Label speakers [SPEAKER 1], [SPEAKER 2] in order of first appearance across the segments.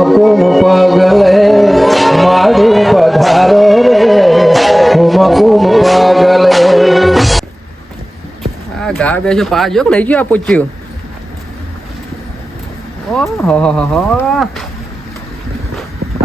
[SPEAKER 1] કુમકુમ પગલે માડી પધારો રે. કુમકુમ પગલે.
[SPEAKER 2] આ ગા બેસો પા જો લઈ ગયો આ પૂછ્યું ઓ હો હો હો.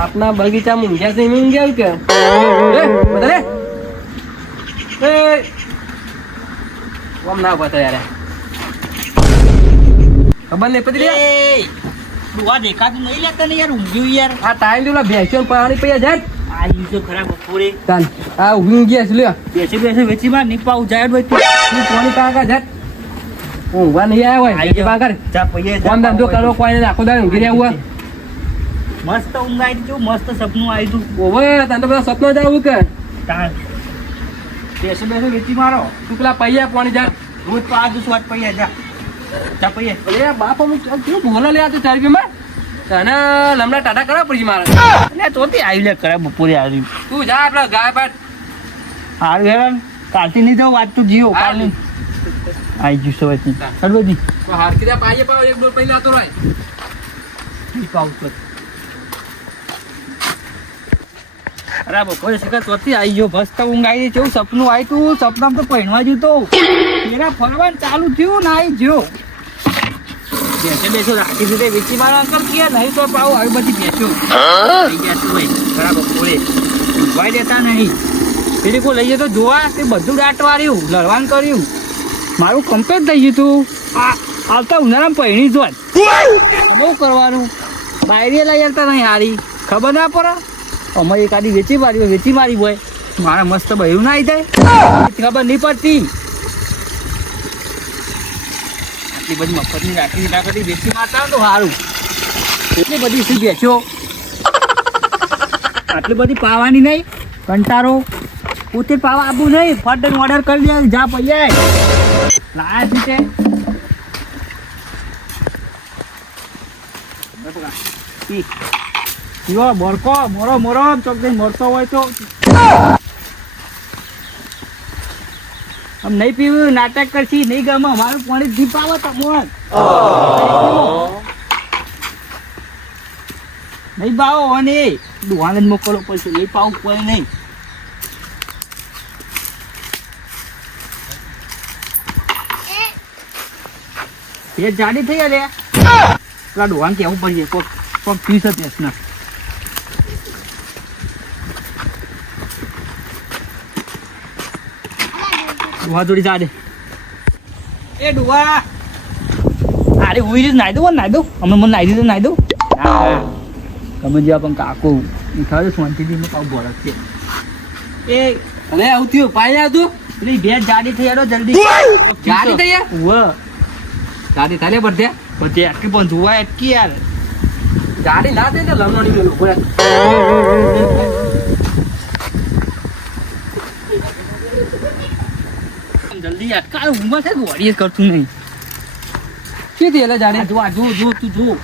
[SPEAKER 2] આપના બગીચા મૂંગ્યા છે મૂંગ્યા કે? એ ઓમ ના પતો યાર ખબર નહીં પડી રે
[SPEAKER 3] ડોહા દેખાતું નહીં લેતા ને યાર ઊંઘ્યું યાર.
[SPEAKER 2] આ ટાઈમ જેવડા બેસ્યો પાણી પૈયા જાય
[SPEAKER 3] આ ઈ તો ખરાબ બપોરે.
[SPEAKER 2] ચાલ આ ઊંઘી ગયા છે લ્યો.
[SPEAKER 3] બેસે બેસે વેચી માં નીપાવું જાય ભાઈ
[SPEAKER 2] તું પાણી પાકા જાય ઊંઘવા નહીં આવ્યા હોય
[SPEAKER 3] આઈ
[SPEAKER 2] બેસી
[SPEAKER 3] જાઓ. ચા પૈયે
[SPEAKER 2] કામ ધંધો કરો કોઈ આખો દાડો ઊંઘી રહ્યા હોય.
[SPEAKER 3] મસ્ત ઊંઘ આવી જો મસ્ત સપનું આવી તું
[SPEAKER 2] ઓવે તને તો બધા સપનો જ આવું કે.
[SPEAKER 3] બેસે બેસે વેચી મારો.
[SPEAKER 2] તું પેલા પૈયા પાણી જા.
[SPEAKER 3] રોજ પાંચ સ્વાદ પૈયા જા.
[SPEAKER 2] અરે બાપ અમુક કેવું બોલો લે આ તું ચાર રૂપિયામાં તને લમડા ટાટા કરવા પછી મારે.
[SPEAKER 3] એટલે તોથી આવી લે કરે બપોરે આવી.
[SPEAKER 2] તું જા આપડે ગાય પાટ
[SPEAKER 3] હારું હેરાન કાલથી નહીં જાઉં આજ તો જીવો કાલે આવી ગયું હળવદી
[SPEAKER 2] તો હાર કીધા પાઈએ પાવ એક ડોલ પહેલા તો રહે
[SPEAKER 3] પાવું તો અરે બપોરે સકા તોથી આવી ગયો. બસ તો ઊંઘ આવી કેવું સપનું આવ્યું તું સપનામાં તો પહેણવા જ્યું તો. ફરવાનું ચાલુ થયું ને આવી ગયો. બેસે બેસો રાખી દીધે વેચી મારો અંકલ કે નહીં તો પાવું આવી બધી ગયા તું ભાઈ બરાબર દેતા નહીં. પેલી કોઈ લઈ જતો જોવા તે બધું દાટ વાર્યું કર્યું. મારું કમ્પ્લેટ થઈ ગયું તું. આ આવતા ઉનાળામાં પહેણી જોત બહુ કરવાનું. બાયરી લઈ જતા નહીં હારી. ખબર ના પડે. અમે એકાદી વેચી મારી હોય વેચી મારી હોય. મારા મસ્ત બહેરું ના આવી જાય. ખબર નહીં પડતી. આટલી બધી મફતની રાખી ના બધી વેચી મારતા તો સારું એટલી બધી શું બેસ્યો આટલી બધી પાવાની નહીં, કંટારો. પોતે પાવા આપવું નહીં, ફટ ઓર્ડર કરી દે, જા પૈયે. લાયા છે તે. પીવો મોરો મોરો, ચોક જઈને મરતો હોય તો. આમ નહીં પીવું, નાટક કરશી, નહીં ગમે અમારું પાણી દીપાવો તમોન નહીં પાવો અને દુવાને જ મોકલવો પડશે, નહીં પાવું પડે નહીં. એ જાડી થઈ ગયા રે. પેલા ડોહાને કેવું પડશે, કોક કોક પીસ જ ડોહા જોડી જા દે એ ડોહા અરે હુઈ જ નાઈ દઉં નાઈ દઉં. અમે મને નાઈ દીધું નાઈ દઉં. તમે જેવા પણ કાકો ખાવ શાંતિથી મેં કાઉ ભરત છે. એ
[SPEAKER 2] અરે આવું થયું પાણી આવતું
[SPEAKER 3] પેલી બે જાડી થઈ યાર જલ્દી.
[SPEAKER 2] જાડી થઈ યાર?
[SPEAKER 3] ઉવ્વ.
[SPEAKER 2] ગાડી થાય બધે?
[SPEAKER 3] પછી એટકી પણ જોવા એટકી યાર.
[SPEAKER 2] ગાડી ના દે તો લમણો નહીં મેલું
[SPEAKER 3] જલ્દી અટકા ઉંમર છે વળી કરતું નહીં.
[SPEAKER 2] એટલે
[SPEAKER 3] આ
[SPEAKER 2] જાડી
[SPEAKER 3] જો આ જો જો તું જો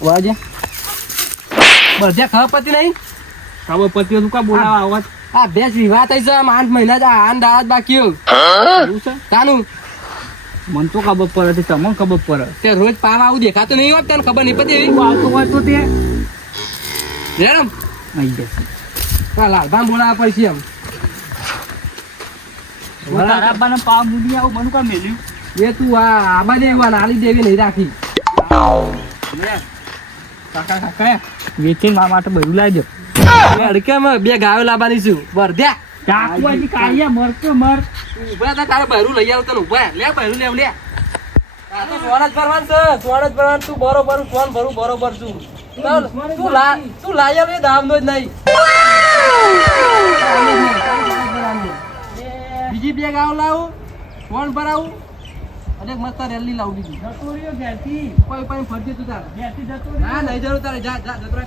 [SPEAKER 2] વાજે બધે ખબર પડતી નહીં?
[SPEAKER 3] ખબર પડતી હોય તું કા બોલાવા આવત
[SPEAKER 2] આ ભેંસ વિવાહ થઈ છે આઠ મહિના જ આન દાડા બાકી તાનું?
[SPEAKER 3] મને તો ખબર પડે છે તમને ખબર પડે.
[SPEAKER 2] તે રોજ પામ આવું દેખાતું નહીં હોત તને ખબર નહીં પડતી એવી
[SPEAKER 3] આવતો હોય તો તે.
[SPEAKER 2] રેડમ
[SPEAKER 3] આવી જશે
[SPEAKER 2] આ લાલભાન બોલાવવા પડશે એમ.
[SPEAKER 3] હું બાને પાવ મૂડી આવું મને કા મેલ્યું?
[SPEAKER 2] એ તું આ આબા દેવા નાલી દેવી નહીં રાખી.
[SPEAKER 3] કાકા કાકા વેચીને મારા માટે બધું લાવજો
[SPEAKER 2] અડકે બે ગાયો લાવવાની છું. વર્ધ્યા
[SPEAKER 3] ચાકુ હજી કાઢ્યા મર કે મર.
[SPEAKER 2] ઊભા હતા તારે બહેરું લઈ આવ તને ઊભા. લે બહેરું લેવ લે. આ તો સોન જ ભરવાનું છે સોન જ ભરવાનું તું બરોબર સોન ભરું બરોબર છું. તું લા તું આવ એ દામનો જ નહીં. બીજી બે ગાયો લાવું ફોન ભરાવું અને મસ્ત રેલી લાવું બીજી.
[SPEAKER 3] જતો રહ્યો ઘેરથી.
[SPEAKER 2] કોઈ પણ ફરતી તું તારે.
[SPEAKER 3] ઘેરથી જતો
[SPEAKER 2] ના નહીં જરૂર તારે જા જા જતો.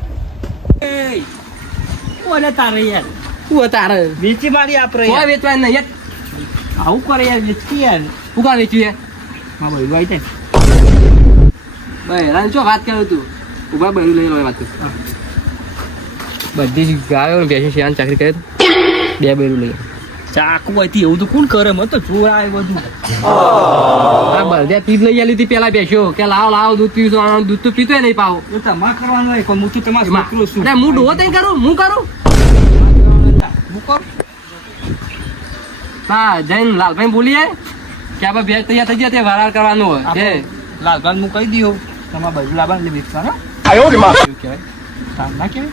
[SPEAKER 3] ઓલે તારે યાર.
[SPEAKER 2] તું તારે.
[SPEAKER 3] વેચી મારી આપણે
[SPEAKER 2] વેચવાની નહીં
[SPEAKER 3] આવું કરે યાર. યાર
[SPEAKER 2] કાં વેચ્યું
[SPEAKER 3] હા ભાઈ આવી જાય.
[SPEAKER 2] ભાઈ શું વાત કરું તું? ઊભા બહેરું લઈ લો વાત. કર. બધી જ ગાયો ને ભેંસો શિયાળ ચાકરી કરે બે બેરું લઈ
[SPEAKER 3] ચાકુ હતી એવું તો કોણ કરે? મત તો જોર આવે બધું.
[SPEAKER 2] આ બળદિયા તીજ લઈ હતી પેલા બેસ્યો કે લાવ લાવ દૂધ પીવું દૂધ તો પીતો નહીં પાવ.
[SPEAKER 3] તમારે કરવાનું હોય હું તો તમારો છોકરો છું.
[SPEAKER 2] હું ડોહો તઈ કરું? હું કરું?
[SPEAKER 3] હું કરું?
[SPEAKER 2] હા જઈને લાલભાઈ બોલી કે આપણે ભેંસ તૈયાર થઈ જાય તે વરાળ કરવાનું હોય.
[SPEAKER 3] આપણે લાલભાઈ હું કહી દઉં તમારા બાજુ લાવવા એટલે વેચવાના
[SPEAKER 2] શું કહેવાય.
[SPEAKER 3] કામ ના કહેવાય.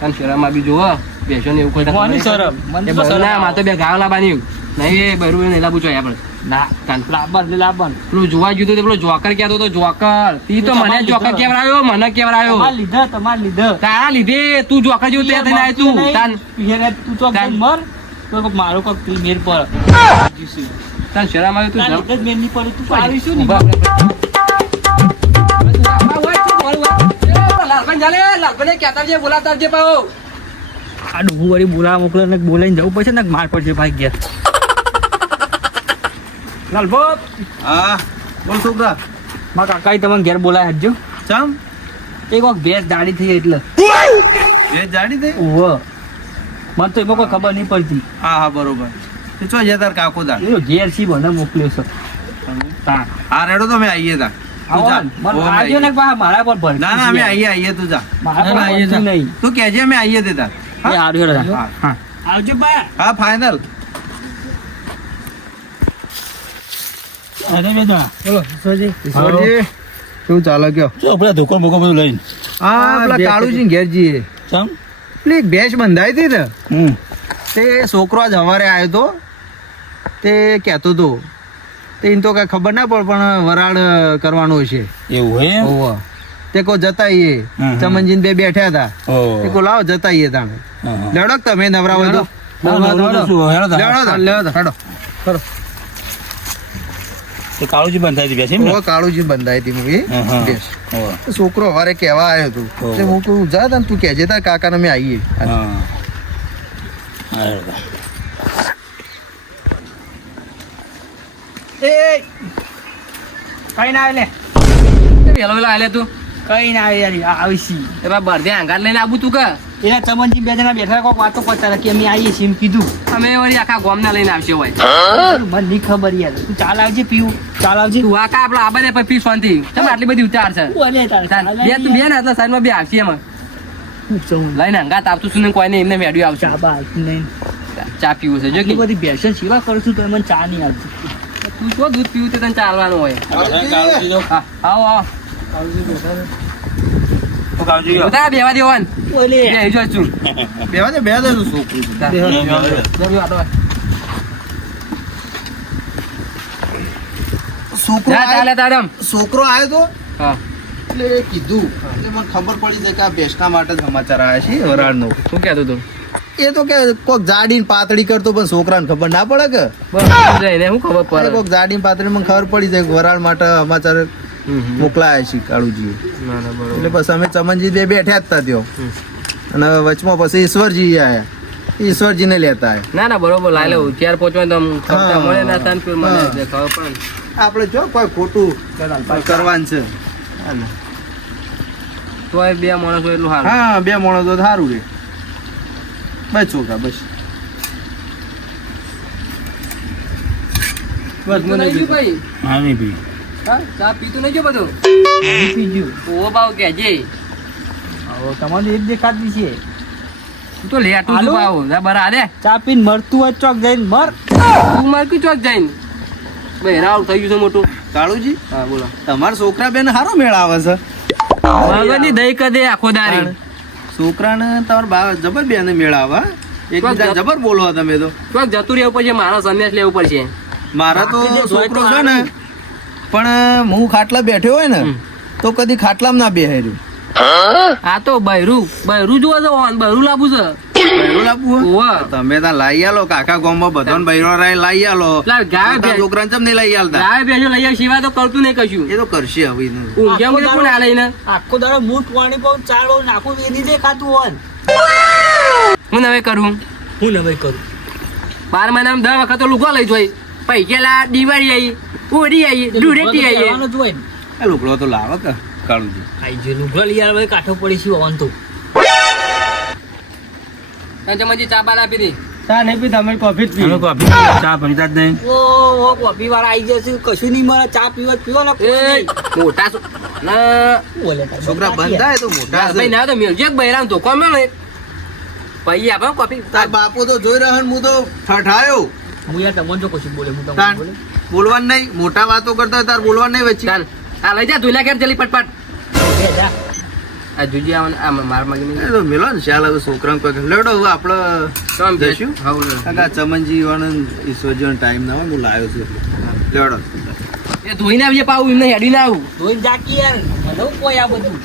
[SPEAKER 2] કારણ શેરામાં બી જોવો બેસો ને એવું કોઈ
[SPEAKER 3] કોની શરમ? મને
[SPEAKER 2] એ ના. માં બે ગાવ લાવવાની. નહીં એ બરું નહીં લાવવું જોઈએ આપણે.
[SPEAKER 3] ના
[SPEAKER 2] પેલું જોવા ગયું તો પેલો જોકર કહેતો તો જોકર. તી તો મને જોકર. કેવડાયો મને કેવડાયો.
[SPEAKER 3] તમારે લીધા તમારે લીધા.
[SPEAKER 2] તારા લીધે તું જોકર જેવું તે થઈને આવ્યો તું.
[SPEAKER 3] તું તું ચોક
[SPEAKER 2] તાન.
[SPEAKER 3] જઈને મર. તો કોક મારો કોક તું મેર પર.
[SPEAKER 2] તાર શરમ આવ્યું તું જમ.
[SPEAKER 3] જ મેરની પડે તું શું
[SPEAKER 2] કહેતા આવજે, બોલાવતા આવજે પાહો.
[SPEAKER 3] આ ડૂબું વળી બોલાવા મોકલે ને બોલાઈને જવું પડશે ને માર પડશે ભાઈ ગયા લાલભો.
[SPEAKER 4] હા. બોલ છોકરા.
[SPEAKER 3] મારા કાકા તમને ઘેર બોલાય હજો
[SPEAKER 4] ચમ?
[SPEAKER 3] એક વખત ભેંસ દાડી થઈ એટલે.
[SPEAKER 4] એ દાડી થઈ?
[SPEAKER 3] ઓહો મને તો એમાં કોઈ ખબર નહીં પડતી.
[SPEAKER 4] હા હા બરોબર. તે ચો છે તાર કાકો
[SPEAKER 3] તાર. ઘેર સી મને મોકલ્યો છે. તા
[SPEAKER 4] હા રેડો તો અમે આવીએ તા જા.
[SPEAKER 3] મારા પર
[SPEAKER 4] ના ના અમે જા.
[SPEAKER 3] મારા પર
[SPEAKER 4] જા.
[SPEAKER 3] નહીં.
[SPEAKER 4] કહેજે અમે તાર.
[SPEAKER 3] જા. આવજો બા.
[SPEAKER 4] હા ફાઇનલ
[SPEAKER 3] અરે બેટા બોલો સોજી
[SPEAKER 4] શું ચાલે કયો?
[SPEAKER 5] જો આપણે ધોકો બોકો બધું લઈને?
[SPEAKER 4] હા પેલા કાળુજી ઘેર જઈએ
[SPEAKER 5] ચમ?
[SPEAKER 4] પેલી એક ભેંસ બંધાઈ હતી ને
[SPEAKER 5] હમ.
[SPEAKER 4] તે છોકરો આજ સવારે આવ્યો તો તે કહેતો હતો તે એને તો કઈ ખબર ના પડે પણ વરાળ કરવાનું છે.
[SPEAKER 5] એવું હે
[SPEAKER 4] ઓહો. તે કો જતા ચમનજીન બે બેઠા હતા. તે કો લાવો જતા આઈએ લડક તમે નવરા હોય તો
[SPEAKER 5] તો. શું, હેડો તે કાળુજી બંધાઈ હતી બેસી એમ ને?
[SPEAKER 4] કાળુજી બંધાઈ હતી મૂવી
[SPEAKER 5] હા, હા.
[SPEAKER 4] બેસ. છોકરો હવારે કહેવા આવ્યો હતો. તે હું કહું જા તને તું કહેજે તાર કાકાને અમે આવીએ.
[SPEAKER 3] એ કઈ ના આવે લે
[SPEAKER 2] વેલો વહેલો આલે તું
[SPEAKER 3] કઈ ના આવે યાર આવીશી
[SPEAKER 2] એ બા બળદે આંગાર લઈને આવું તું કે
[SPEAKER 3] એના ચમનજી બે જણા બેઠા કોક વાતો કરતા કે અમે આવીએ છીએ એમ કીધું.
[SPEAKER 2] અમે વળી આખા ગોમને લઈને આવશે હોય.
[SPEAKER 3] મને નહીં ખબર યાર. તું ચાલ આવજે પીવું. ચાલ આવજે.
[SPEAKER 2] તું આખા આપડે આબા ને પી શાંતિ. તમે આટલી બધી ઉતાર છે. બે તું બે ને એટલે સાઈડમાં બે આવશે એમાં. લઈને હંગાત આવતું છું ને કોઈ નહીં એમને મેળવી આવશે.
[SPEAKER 3] ચા બા નહીં
[SPEAKER 2] ચા પીવું છે જો કે.
[SPEAKER 3] બધી બેસન સેવા કરું છું તો એમને ચા નહીં આવતી.
[SPEAKER 2] તું શું દૂધ પીવું તે તને ચાલવાનું હોય. આવો આવો. બધા બેવા દેવાન
[SPEAKER 3] બોલે.
[SPEAKER 2] બે જો છું.
[SPEAKER 4] બેવા દે બેવા દે તું છોકરું
[SPEAKER 3] બેવા દે.
[SPEAKER 5] બેવા દે.
[SPEAKER 2] બે બેવા દો.
[SPEAKER 4] છોકરો
[SPEAKER 2] ચાલે તારમ.
[SPEAKER 4] છોકરો આવ્યો તો?
[SPEAKER 2] હા.
[SPEAKER 4] એટલે કીધું. એટલે મને ખબર પડી છે કે આ બેસના માટે સમાચાર આવ્યા છે વરાળનો.
[SPEAKER 2] શું કહેતું તું?
[SPEAKER 4] એ તો કે કોક જાડી ને પાતળી કરતો પણ છોકરાને ખબર ના પડે કે?
[SPEAKER 2] બરાબર જઈને શું ખબર પડે.
[SPEAKER 4] કોક જાડી ને પાતળી મને ખબર પડી જાય કે વરાળ માટે સમાચાર. મોકલાયા છે કાળુજી
[SPEAKER 2] ના ના બરોબર.
[SPEAKER 4] એટલે પછી અમે ચમનજી બે બેઠ્યા જ હતા ત્યાં. અને વચમાં પછી ઈશ્વરજી આવ્યા ઈશ્વરજીને લેતા આવ્યા
[SPEAKER 2] ના ના બરોબર લાઈ લે ચાર પહોંચવા તો મળે ના તાન પીર મને ખબર પડે
[SPEAKER 4] આપણે જો કોઈ ખોટું કરવાનું છે.
[SPEAKER 2] તોય બે માણસો એટલું સારું.
[SPEAKER 4] હા બે માણસો તો સારું રે બસ છોકરા બસ.
[SPEAKER 2] બસ મને ભાઈ
[SPEAKER 5] હા નહીં પી
[SPEAKER 2] હા ચા પીતું નહીં બધું?
[SPEAKER 3] પીજું
[SPEAKER 2] ઓવો ભાવ કહેજે
[SPEAKER 3] હવે તમારે એક દેખાતી છે.
[SPEAKER 2] તું તો લેટું
[SPEAKER 3] હાલો.
[SPEAKER 2] છું ભાવ જા બરા
[SPEAKER 3] ચા પીને મરતું હોય ચોક જઈને મર.
[SPEAKER 2] તું માર કયું ચોક જઈને? ભાઈ થઈ ગયું છે મોટું.
[SPEAKER 4] કાળુજી
[SPEAKER 2] હા બોલો.
[SPEAKER 4] તમારા છોકરા બેન સારો મેળ આવે છે.
[SPEAKER 2] મગજની દહીં કદે આખો દારી.
[SPEAKER 4] છોકરાને તમારા બા જબર બેન મેળ આવે એકબીજા જબર બોલો તમે તો.
[SPEAKER 2] ચોક જતું રહેવું પડશે મારા સંન્યાસ લેવું પડશે.
[SPEAKER 4] મારા તો છોકરો છે ને પણ હું ખાટલા બેઠ્યો હોય ને તો કદી ખાટલામાં ના બેહે રહ્યું
[SPEAKER 2] આ તો બૈરું બૈરું જોવા જવાનું બૈરું લાબુ છે.
[SPEAKER 4] બૈરું લાબુ હે? તમે ત્યાં લઈ આલો કાકા ગામમાં બધાને બૈરો રાય લઈ આલો. છોકરાને ચમ નહીં લઈ આલતા?
[SPEAKER 2] ગાય ભેંસો લઈ આવે સિવાય તો કરતું નહીં કશું.
[SPEAKER 4] એ તો કરશે હવે.
[SPEAKER 2] ઊંઘ્યા મુજબ કોણ આલે ને
[SPEAKER 3] આખો દાડો મૂઠ પાણી પાઉં ચાળો નાખું એની જે ખાતું હોય.
[SPEAKER 2] હું નવે કરું?
[SPEAKER 3] હું નવે કરું.
[SPEAKER 2] બાર મહિનામાં દર વખત તો લુગો લઈ જોઈ. પૈકેલા દિવાળી આવી. ઓડી આવી ડુરેટી આવી.
[SPEAKER 4] આ લુગડો તો લાવો કે કાળુજી
[SPEAKER 3] આઈ જે લુગડો લઈ આવે કાઠો પડી છે ઓન તો.
[SPEAKER 2] પંચમજી ચા બાર આપી દે.
[SPEAKER 3] ચા નહીં પી તમે કોફી જ
[SPEAKER 5] અમે કોફી ચા ભણીતા જ નહીં.
[SPEAKER 3] ઓ ઓ કોફી વાળા આવી જશે કશું નહીં મળે ચા પીવો પીવો ને
[SPEAKER 2] એ મોટા ના.
[SPEAKER 3] બોલે તાર?
[SPEAKER 4] છોકરા બંધ થાય. તો મોટા
[SPEAKER 2] ભાઈ ના તો મિલજે બૈરામ ધોકો મળે. ભાઈ આપો કોપી
[SPEAKER 4] તાર બાપુ તો જોઈ રહ્યો હું તો ઠઠાયો.
[SPEAKER 3] હું યાર તમને જો કશું બોલે હું તમને બોલે.
[SPEAKER 4] બોલવાનું નહીં મોટા વાતો કરતા હોય તાર બોલવાનું નહીં વચ્ચે.
[SPEAKER 2] ચાલ. આ લઈ જા ધોઈલા ઘેર જલી પટપટ.
[SPEAKER 3] જા.
[SPEAKER 2] આ જોજી આ માર માગી
[SPEAKER 4] એ તો મેલો ને ચાલ હવે છોકરાને કોઈ લેડો હવે આપણે
[SPEAKER 2] કેમ
[SPEAKER 4] જઈશું?
[SPEAKER 2] હા
[SPEAKER 4] કાકા ચમનજી વાળો ઈશ્વરજીનો ટાઈમ ના હોય હું લાવ્યો છું. લેડો
[SPEAKER 2] એ ધોઈને આવજે પાવું એમને હેડી ના આવું.
[SPEAKER 3] ધોઈ જાકી યાર. મને કોઈ આ બધું.